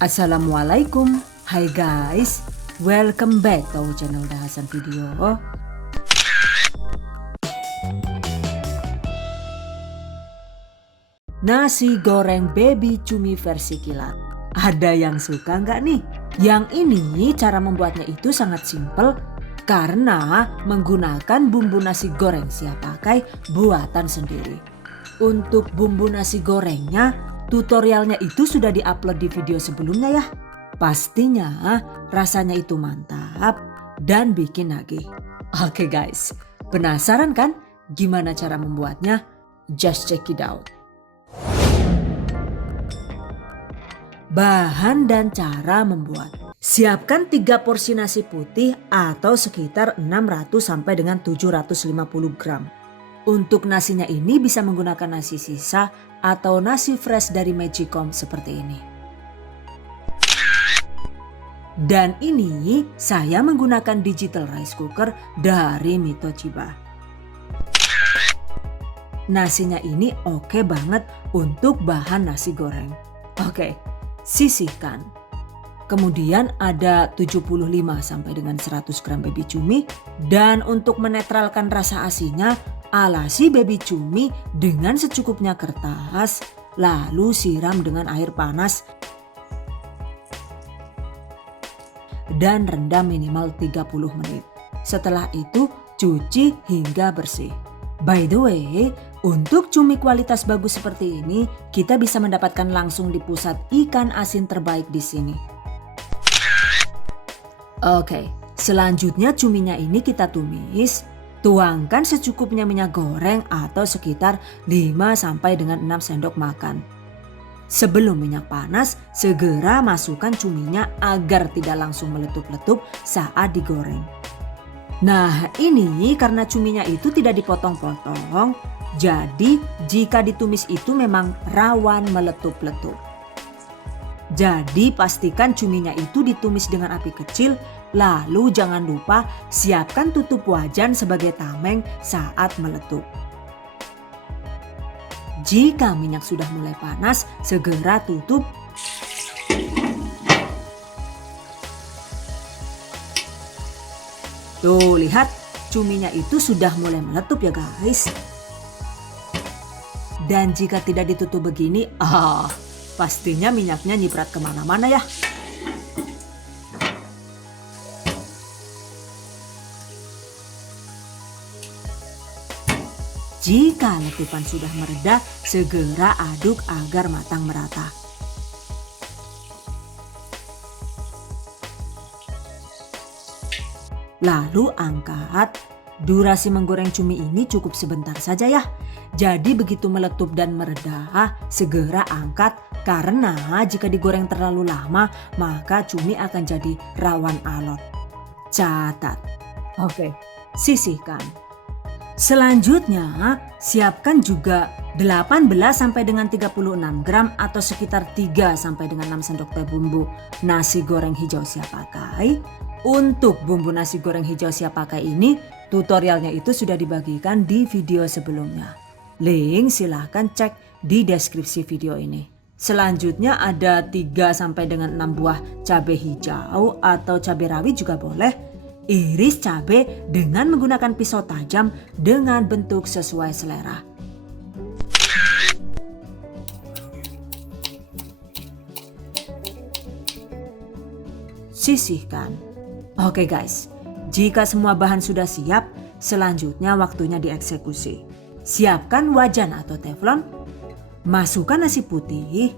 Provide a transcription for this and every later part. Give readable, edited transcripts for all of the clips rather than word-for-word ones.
Assalamualaikum, hai guys, welcome back to our channel Dahasan Video. Nasi goreng baby cumi versi kilat. Ada yang suka nggak nih? Yang ini cara membuatnya itu sangat simpel karena menggunakan bumbu nasi goreng siap pakai buatan sendiri. Untuk bumbu nasi gorengnya, tutorialnya itu sudah diupload di video sebelumnya ya. Pastinya rasanya itu mantap dan bikin nagih. Oke guys, penasaran kan gimana cara membuatnya? Just check it out. Bahan dan cara membuat. Siapkan 3 porsi nasi putih atau sekitar 600 sampai dengan 750 gram. Untuk nasinya ini bisa menggunakan nasi sisa atau nasi fresh dari Magicom seperti ini. Dan ini saya menggunakan digital rice cooker dari Mitochiba. Nasinya ini oke banget untuk bahan nasi goreng. Oke, sisihkan. Kemudian ada 75 sampai dengan 100 gram baby cumi. Dan untuk menetralkan rasa asinnya, alasi baby cumi dengan secukupnya kertas, lalu siram dengan air panas dan rendam minimal 30 menit. Setelah itu cuci hingga bersih. By the way, untuk cumi kualitas bagus seperti ini, kita bisa mendapatkan langsung di pusat ikan asin terbaik di sini. Oke, selanjutnya cuminya ini kita tumis. Tuangkan secukupnya minyak goreng atau sekitar 5 sampai dengan 6 sendok makan. Sebelum minyak panas, segera masukkan cuminya agar tidak langsung meletup-letup saat digoreng. Nah, ini karena cuminya itu tidak dipotong-potong, jadi jika ditumis itu memang rawan meletup-letup. Jadi pastikan cuminya itu ditumis dengan api kecil, lalu jangan lupa siapkan tutup wajan sebagai tameng saat meletup. Jika minyak sudah mulai panas, segera tutup. Tuh lihat, cuminya itu sudah mulai meletup ya guys. Dan jika tidak ditutup begini, pastinya minyaknya nyiprat kemana-mana ya. Jika letupan sudah mereda, segera aduk agar matang merata. Lalu angkat. Durasi menggoreng cumi ini cukup sebentar saja ya. Jadi begitu meletup dan mereda, segera angkat karena jika digoreng terlalu lama maka cumi akan jadi rawan alot. Catat. Oke, sisihkan. Selanjutnya, siapkan juga 18 sampai dengan 36 gram atau sekitar 3 sampai dengan 6 sendok teh bumbu nasi goreng hijau siap pakai. Untuk bumbu nasi goreng hijau siap pakai ini, tutorialnya itu sudah dibagikan di video sebelumnya. Link silahkan cek di deskripsi video ini. Selanjutnya ada 3 sampai dengan 6 buah cabai hijau atau cabai rawit juga boleh. Iris cabai dengan menggunakan pisau tajam dengan bentuk sesuai selera. Sisihkan. Oke guys, jika semua bahan sudah siap, selanjutnya waktunya dieksekusi. Siapkan wajan atau teflon, masukkan nasi putih,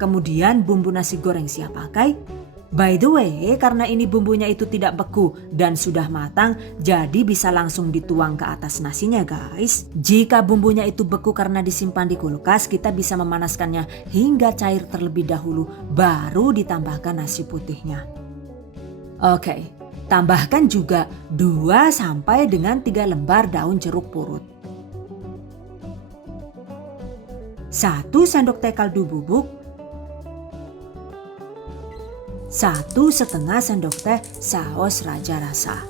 kemudian bumbu nasi goreng siap pakai. By the way, karena ini bumbunya itu tidak beku dan sudah matang, jadi bisa langsung dituang ke atas nasinya guys. Jika bumbunya itu beku karena disimpan di kulkas, kita bisa memanaskannya hingga cair terlebih dahulu, baru ditambahkan nasi putihnya. Oke, tambahkan juga 2 sampai dengan 3 lembar daun jeruk purut. 1 sendok teh kaldu bubuk. 1,5 sendok teh saus raja rasa.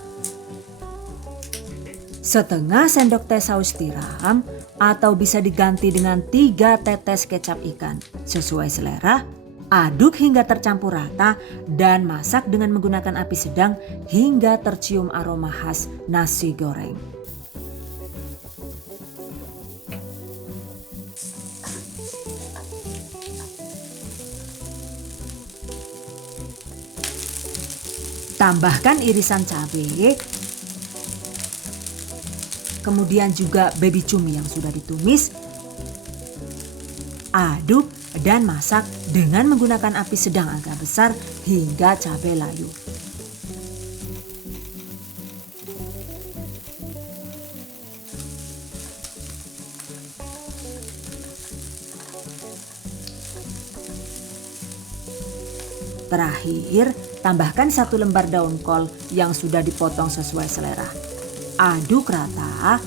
setengah sendok teh saus tiram, atau bisa diganti dengan 3 tetes kecap ikan sesuai selera. Aduk hingga tercampur rata dan masak dengan menggunakan api sedang hingga tercium aroma khas nasi goreng. Tambahkan irisan cabai, kemudian juga baby cumi yang sudah ditumis. Aduk dan masak dengan menggunakan api sedang agak besar hingga cabai layu. Terakhir, tambahkan 1 lembar daun kol yang sudah dipotong sesuai selera. Aduk rata.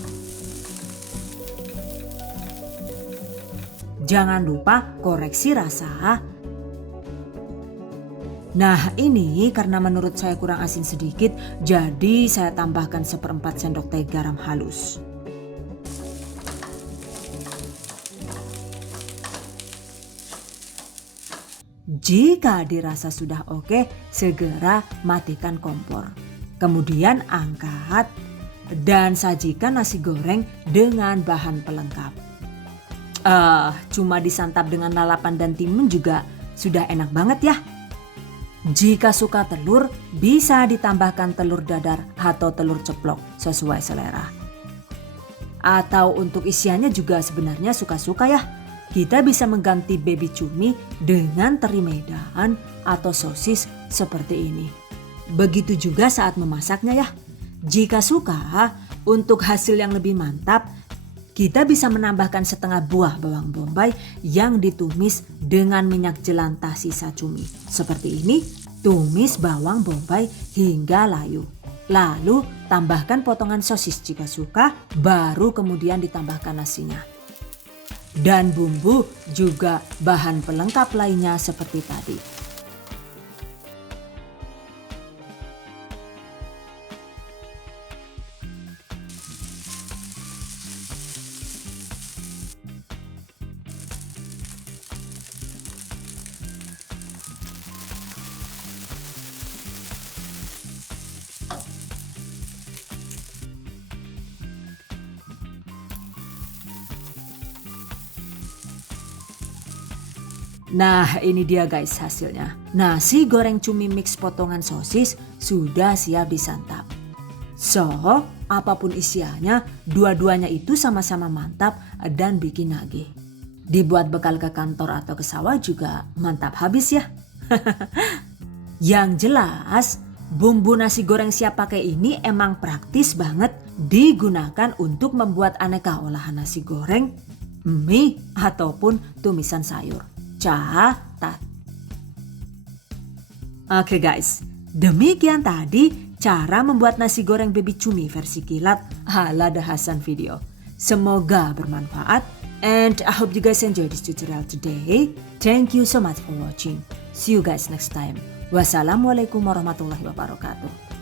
Jangan lupa koreksi rasa. Nah ini karena menurut saya kurang asin sedikit, jadi saya tambahkan 1/4 sendok teh garam halus. Jika dirasa sudah oke, segera matikan kompor. Kemudian angkat dan sajikan nasi goreng dengan bahan pelengkap. Cuma disantap dengan lalapan dan timun juga sudah enak banget ya. Jika suka telur, bisa ditambahkan telur dadar atau telur ceplok sesuai selera. Atau untuk isiannya juga sebenarnya suka-suka ya. Kita bisa mengganti baby cumi dengan teri medan atau sosis seperti ini. Begitu juga saat memasaknya ya. Jika suka, untuk hasil yang lebih mantap, kita bisa menambahkan setengah buah bawang bombay yang ditumis dengan minyak jelantah sisa cumi. Seperti ini, tumis bawang bombay hingga layu. Lalu tambahkan potongan sosis jika suka, baru kemudian ditambahkan nasinya. Dan bumbu juga bahan pelengkap lainnya seperti tadi. Nah ini dia guys hasilnya. Nasi goreng cumi mix potongan sosis sudah siap disantap. So apapun isiannya, dua-duanya itu sama-sama mantap dan bikin nagih. Dibuat bekal ke kantor atau ke sawah juga mantap habis ya. Yang jelas bumbu nasi goreng siap pakai ini emang praktis banget digunakan untuk membuat aneka olahan nasi goreng, mie ataupun tumisan sayur. Catat. Oke guys, demikian tadi cara membuat nasi goreng baby cumi versi kilat ala The Hasan video. Semoga bermanfaat and I hope you guys enjoy this tutorial today. Thank you so much for watching. See you guys next time. Wassalamualaikum warahmatullahi wabarakatuh.